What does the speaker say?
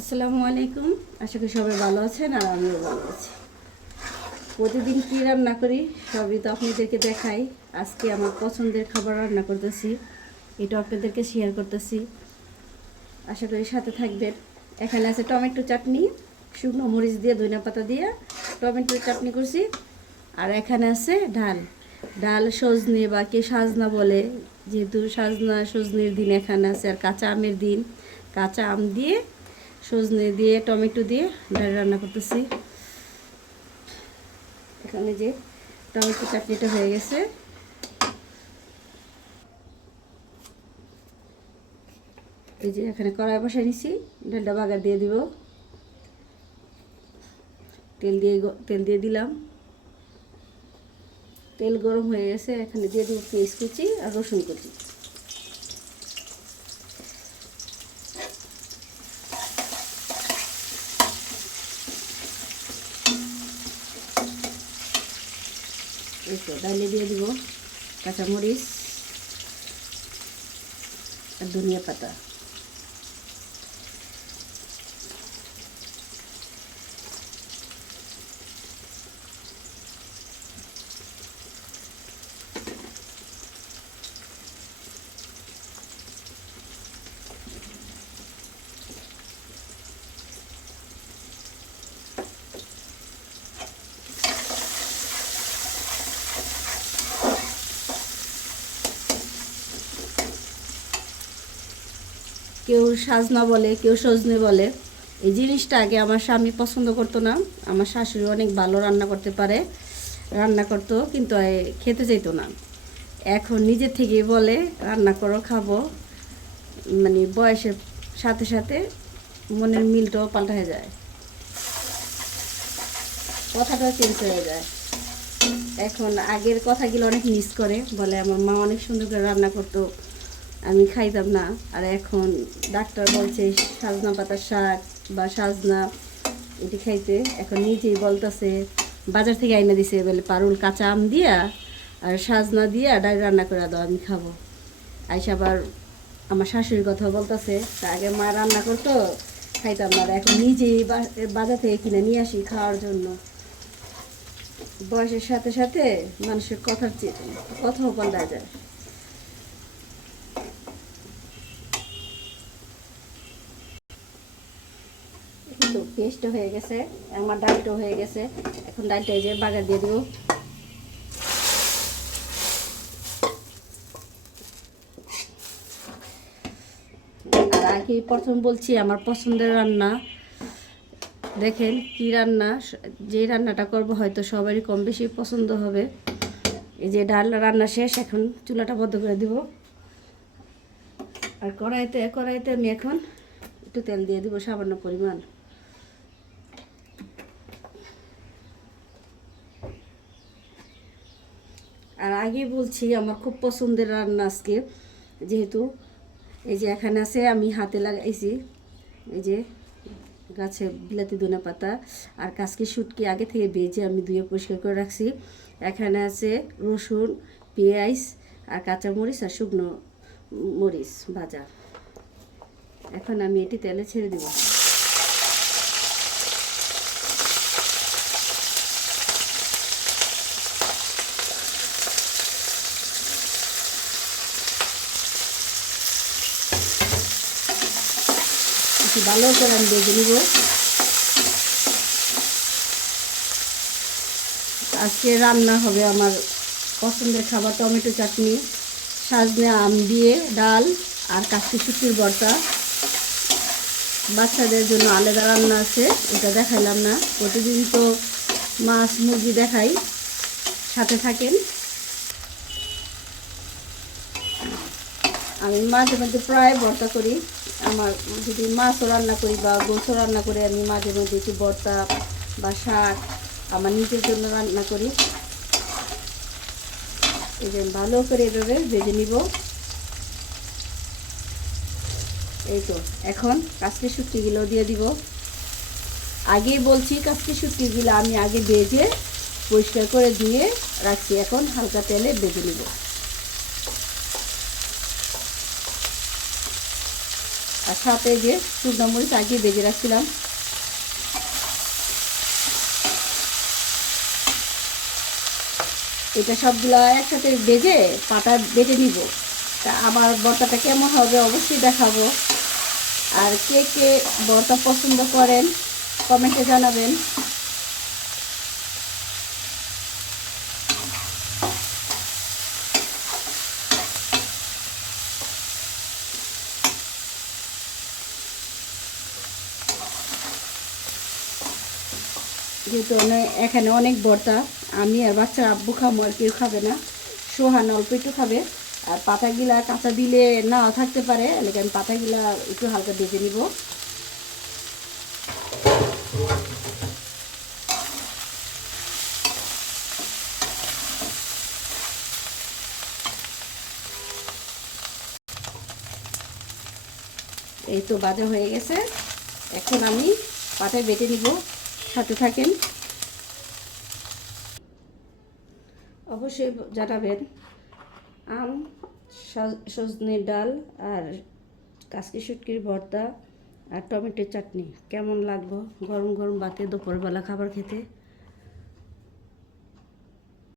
আসসালামু আলাইকুম। আশা করি সবাই ভালো আছেন আর আমিও ভালো আছি। প্রতিদিন কী রান্না করি সবই তো আপনাদেরকে দেখাই। আজকে আমার পছন্দের খাবার রান্না করতেছি, এটা আপনাদেরকে শেয়ার করতেছি। আশা করি সাথে থাকবেন। এখানে আছে টমেটো চাটনি, শুকনো মরিচ দিয়ে ধনিয়া পাতা দিয়ে টমেটো চাটনি করছি। আর এখানে আছে ডাল, ডাল সজনে বা কে সাজনা বলে, যেহেতু সাজনা সজনের দিন এখানে আছে, আর কাঁচা আমের দিন। কাঁচা আম দিয়ে সজনে দিয়ে টমেটো দিয়ে ডাল রান্না করতেছি। এখানে যে টমেটো চাটনিটা হয়ে গেছে, এই যে এখানে কড়াই বসাই নিছি, ডালটা বাগার দিয়ে দিব। তেল দিয়ে দিলাম, তেল গরম হয়ে গেছে। এখানে দিয়ে দিব পেঁয়াজ কুচি আর রসুন কুচি। এই তো ডালে দিয়ে দিব কাঁচামরিচ আর ধনিয়া পাতা। কেউ সাজনা বলে, কেউ সজনে বলে। এই জিনিসটা আগে আমার স্বামী পছন্দ করতো না। আমার শাশুড়ি অনেক ভালো রান্না করতে পারে, রান্না করতো, কিন্তু খেতে চাইতো না। এখন নিজে থেকেই বলে রান্না করো, খাবো। মানে বয়সের সাথে সাথে মনের মিলটাও পাল্টে যায়, কথাটা চেঞ্জ হয়ে যায়। এখন আগের কথাগুলো অনেক মিস করে, বলে আমার মা অনেক সুন্দর করে রান্না করতো, আমি খাইতাম না। আর এখন ডাক্তার বলছে সাজনা পাতার শাক বা সাজনা এটি খাইতে। এখন নিজেই বলতেছে, বাজার থেকে আইনা দিছে বলে পারুল কাঁচা আম দিয়া আর সাজনা দিয়া ডাল রান্না করে দাও, আমি খাবো। আইসা আবার আমার শাশুড়ির কথা বলতেছে, আগে মা রান্না করতো, খাইতাম না, এখন নিজেই বাজার থেকে কিনে নিয়ে আসি খাওয়ার জন্য। বয়সের সাথে সাথে মানুষের কথাও পাল্টা যায়। তো পেস্টও হয়ে গেছে, আমার ডালটাও হয়ে গেছে। এখন ডালটা এই যে বাগার দিয়ে দেবো। আর আগে প্রথম বলছি আমার পছন্দের রান্না। দেখেন কি রান্না, যে রান্নাটা করব হয়তো সবারই কম বেশি পছন্দ হবে। এই যে ডাল রান্না শেষ, এখন চুলাটা বন্ধ করে দিব। আর কড়াইতে আমি এখন একটু তেল দিয়ে দিব সামান্য পরিমাণ। আর আগে বলছি আমার খুব পছন্দের রান্না আজকে, যেহেতু এই যে এখানে আছে আমি হাতে লাগাইছি, এই যে গাছে বিলাতি ধনে পাতা আর কাসকি শুটকি আগে থেকে ভেজে আমি ধুয়ে পরিষ্কার করে রাখছি। এখানে আছে রসুন, পেঁয়াজ আর কাঁচামরিচ আর শুকনো মরিচ ভাজা। এখন আমি এটি তেলে ছেড়ে দেব। একটু ভালো করে আমি ভেজে নিব। আজকে রান্না হবে আমার পছন্দের খাবার টমেটো চাটনি, সাজনে আম দিয়ে ডাল আর কাশি শুটকির ভর্তা। বাচ্চাদের জন্য আলাদা রান্না আছে, এটা দেখাইলাম না। প্রতিদিন তো মাছ মুরগি দেখাই, সাথে থাকেন। আমি মাঝে মাঝে প্রায় ভর্তা করি। আমার যদি মাছও রান্না করি বা গোছও রান্না করি, আমি মাঝে মধ্যে একটু ভর্তা বা শাক আমার নিজের জন্য রান্না করি। এই যে ভালো করে এভাবে ভেজে নিব। এই তো এখন কাশকি শুটকিগুলো দিয়ে দিব। আগেই বলছি কাশকি শুটকিগুলো আমি আগে ভেজে পরিষ্কার করে দিয়ে রাখছি, এখন হালকা তেলে ভেজে নিব। আর সাথে যে শুকনো মরিচ আগে ভেজে রাখছিলাম। এটা সবগুলো একসাথে ভেজে পাটা বেটে নিব। তা আমার ভর্তাটা কেমন হবে অবশ্যই দেখাবো। আর কে কে ভর্তা পছন্দ করেন কমেন্টে জানাবেন। যেহেতু এখানে অনেক ভর্তা, আমি আর বাচ্চার আব্বু খাবো, আর কেউ খাবে না। সোহান অল্প একটু খাবে। আর পাতাগুলা কাঁচা দিলে নাও থাকতে পারে, এলাকা আমি পাতাগুলা একটু হালকা ভেজে নিব। এই তো ভাজা হয়ে গেছে, এখন আমি পাতায় বেটে নিব। সাথে থাকেন, অবশ্যই জানাবেন আম, সজনের ডাল আর কাসকি শুটকির ভর্তা আর টমেটোর চাটনি কেমন লাগবে গরম গরম ভাতে দুপুরবেলা খাবার খেতে।